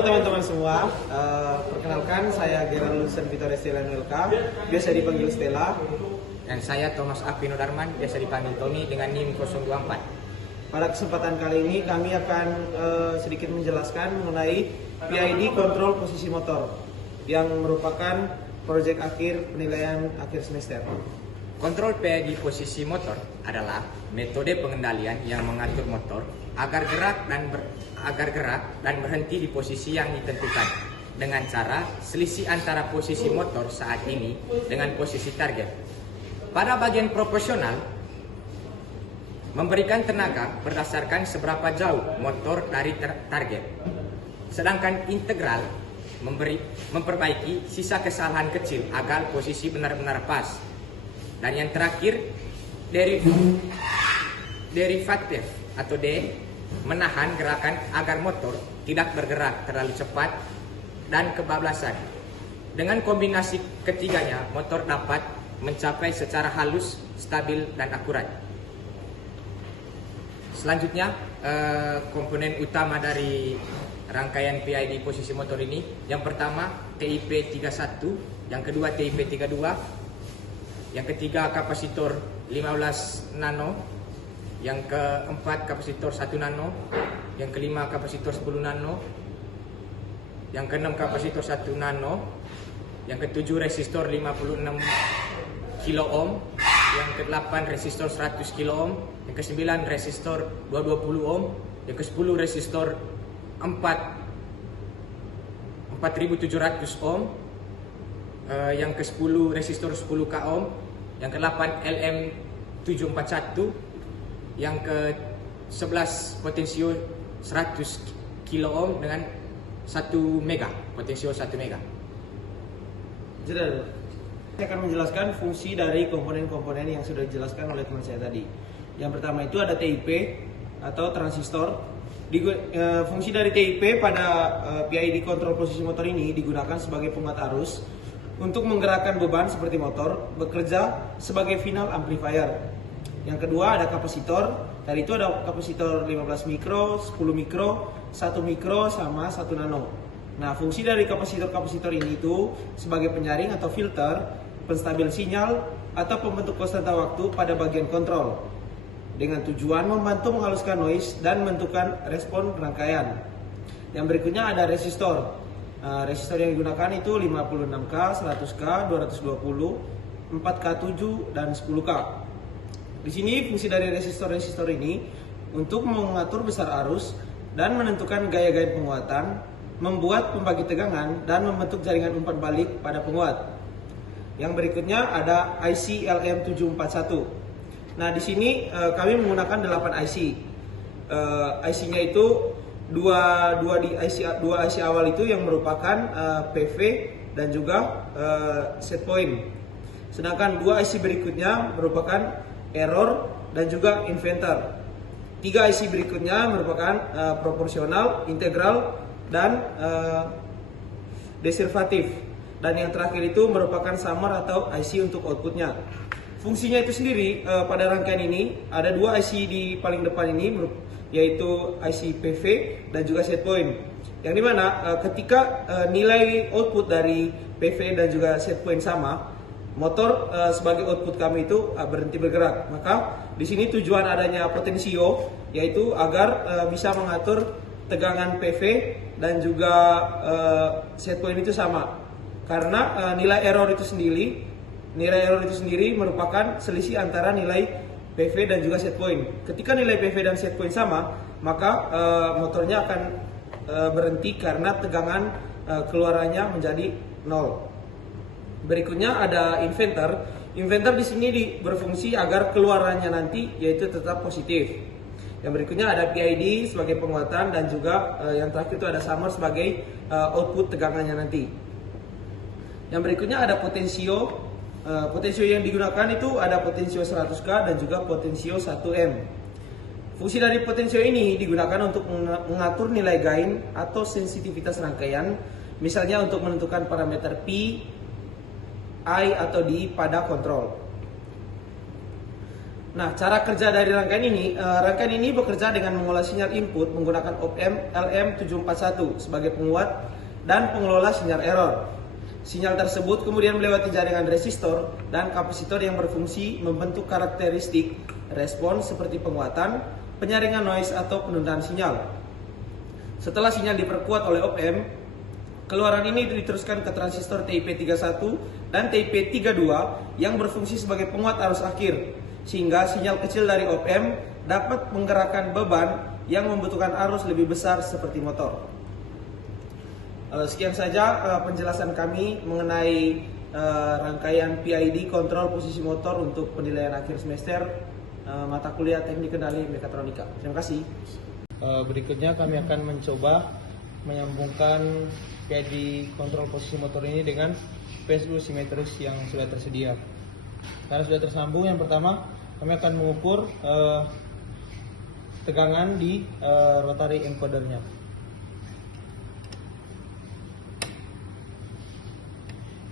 Teman-teman semua, perkenalkan saya Gerald Lucen Vitor Stella NLK, biasa dipanggil Stella. Dan saya Thomas Apino Darman, biasa dipanggil Tony dengan NIM 024. Pada kesempatan kali ini kami akan sedikit menjelaskan mengenai PID kontrol posisi motor yang merupakan proyek akhir penilaian akhir semester. Kontrol PID posisi motor adalah metode pengendalian yang mengatur motor agar gerak dan berhenti di posisi yang ditentukan dengan cara selisih antara posisi motor saat ini dengan posisi target. Pada bagian proporsional, memberikan tenaga berdasarkan seberapa jauh motor dari target. Sedangkan integral memperbaiki sisa kesalahan kecil agar posisi benar-benar pas. Dan yang terakhir, derivatif atau D, menahan gerakan agar motor tidak bergerak terlalu cepat dan kebablasan. Dengan kombinasi ketiganya, motor dapat mencapai secara halus, stabil, dan akurat. Selanjutnya, komponen utama dari rangkaian PID posisi motor ini, yang pertama TIP 31, yang kedua TIP 32, yang ketiga kapasitor 15 nano, yang keempat kapasitor 1 nano, yang kelima kapasitor 10 nano, yang keenam kapasitor 1 nano, yang ketujuh resistor 56 kilo ohm, yang ke-8 resistor 100 kilo ohm, yang ke-9 resistor 220 ohm, yang ke-10 resistor 4700 ohm, yang ke-10 resistor 10 k ohm, yang ke-8 LM741, yang ke-11 potensio 100 kilo ohm dengan 1 mega, potensio 1 mega. Saya akan menjelaskan fungsi dari komponen-komponen yang sudah dijelaskan oleh teman saya tadi. Yang pertama itu ada TIP atau transistor. Fungsi dari TIP pada PID kontrol posisi motor ini digunakan sebagai penguat arus untuk menggerakkan beban seperti motor, bekerja sebagai final amplifier. Yang kedua ada kapasitor. Tadi itu ada kapasitor 15 mikro, 10 mikro, 1 mikro, sama 1 nano. Nah, fungsi dari kapasitor-kapasitor ini itu sebagai penyaring atau filter, penstabil sinyal, atau pembentuk konstanta waktu pada bagian kontrol, dengan tujuan membantu menghaluskan noise dan menentukan respon rangkaian. Yang berikutnya ada resistor. Resistor yang digunakan itu 56K, 100K, 220, 4K7, dan 10K. Di sini fungsi dari resistor-resistor ini untuk mengatur besar arus dan menentukan gaya-gaya penguatan, membuat pembagi tegangan, dan membentuk jaringan umpan balik pada penguat. Yang berikutnya ada IC LM741. Nah, di sini kami menggunakan 8 IC. IC-nya itu dua IC awal itu yang merupakan PV dan juga set point. Sedangkan 2 IC berikutnya merupakan error dan juga inventor. 3 IC berikutnya merupakan proporsional, integral, dan derivatif. Dan yang terakhir itu merupakan summer atau IC untuk outputnya. Fungsinya itu sendiri pada rangkaian ini ada 2 IC di paling depan ini, yaitu IC PV dan juga set point. Yang dimana ketika nilai output dari PV dan juga set point sama, motor sebagai output kami itu berhenti bergerak. Maka di sini tujuan adanya potensio yaitu agar bisa mengatur tegangan PV dan juga set point itu sama. Karena nilai error itu sendiri merupakan selisih antara nilai PV dan juga set point. Ketika nilai PV dan set point sama, maka motornya akan berhenti karena tegangan keluarannya menjadi 0. Berikutnya ada inventor. Inventor di sini berfungsi agar keluarannya nanti yaitu tetap positif. Yang berikutnya ada PID sebagai penguatan dan juga yang terakhir itu ada summer sebagai output tegangannya nanti. Yang berikutnya ada potensio. Potensio yang digunakan itu ada potensio 100K dan juga potensio 1M. Fungsi dari potensio ini digunakan untuk mengatur nilai gain atau sensitivitas rangkaian, misalnya untuk menentukan parameter P, I, atau D pada kontrol. Nah, cara kerja dari rangkaian ini bekerja dengan mengolah sinyal input menggunakan op-amp LM741 sebagai penguat dan pengelola sinyal error. Sinyal tersebut kemudian melewati jaringan resistor dan kapasitor yang berfungsi membentuk karakteristik respons seperti penguatan, penyaringan noise atau penundaan sinyal. Setelah sinyal diperkuat oleh op-amp, keluaran ini diteruskan ke transistor TIP31 dan TIP32 yang berfungsi sebagai penguat arus akhir, sehingga sinyal kecil dari op-amp dapat menggerakkan beban yang membutuhkan arus lebih besar seperti motor. Sekian saja penjelasan kami mengenai rangkaian PID kontrol posisi motor untuk penilaian akhir semester mata kuliah Teknik Kendali Mekatronika. Terima kasih. Berikutnya kami akan mencoba menyambungkan PID kontrol posisi motor ini dengan PSU simetris yang sudah tersedia. Karena sudah tersambung, yang pertama kami akan mengukur tegangan di rotary encodernya.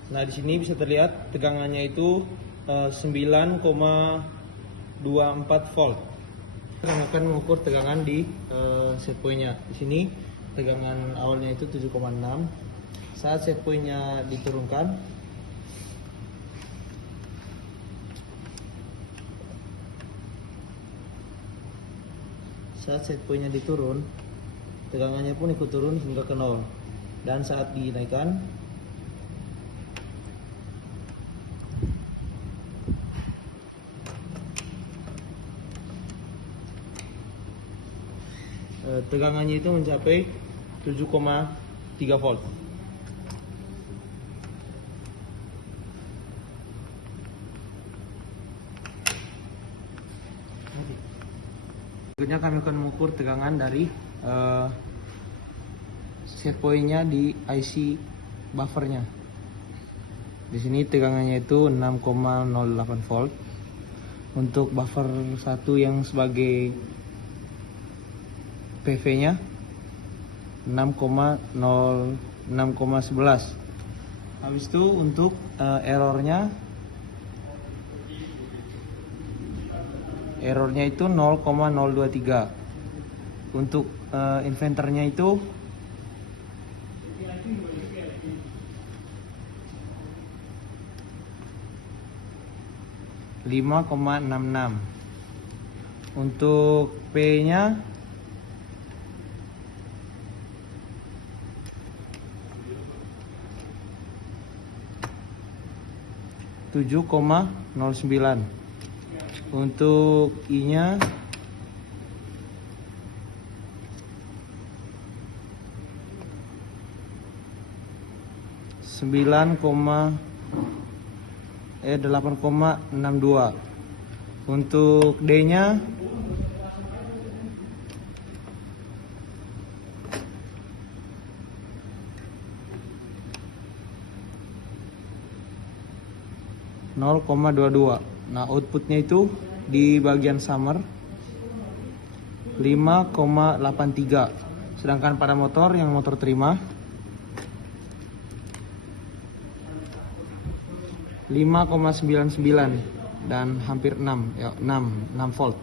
Nah, di sini bisa terlihat tegangannya itu 9,24 volt. Kita akan mengukur tegangan di set point-nya. Di sini tegangan awalnya itu 7,6. Saat set point-nya diturunkan, diturun, tegangannya pun ikut turun hingga ke 0. Dan saat dinaikkan, tegangannya itu mencapai 7,3 volt. Berikutnya kami akan mengukur tegangan dari set point-nya di IC buffernya. Di sini tegangannya itu 6,08 volt. Untuk buffer 1 yang sebagai PV-nya 6,11. Habis itu untuk errornya itu 0,023. Untuk inverternya itu 5,66. Untuk P-nya 7,09. Untuk I-nya 8,62. Untuk D-nya 0,22. Nah, outputnya itu di bagian summer 5,83. Sedangkan pada motor yang motor terima 5,99 dan hampir 6 volt.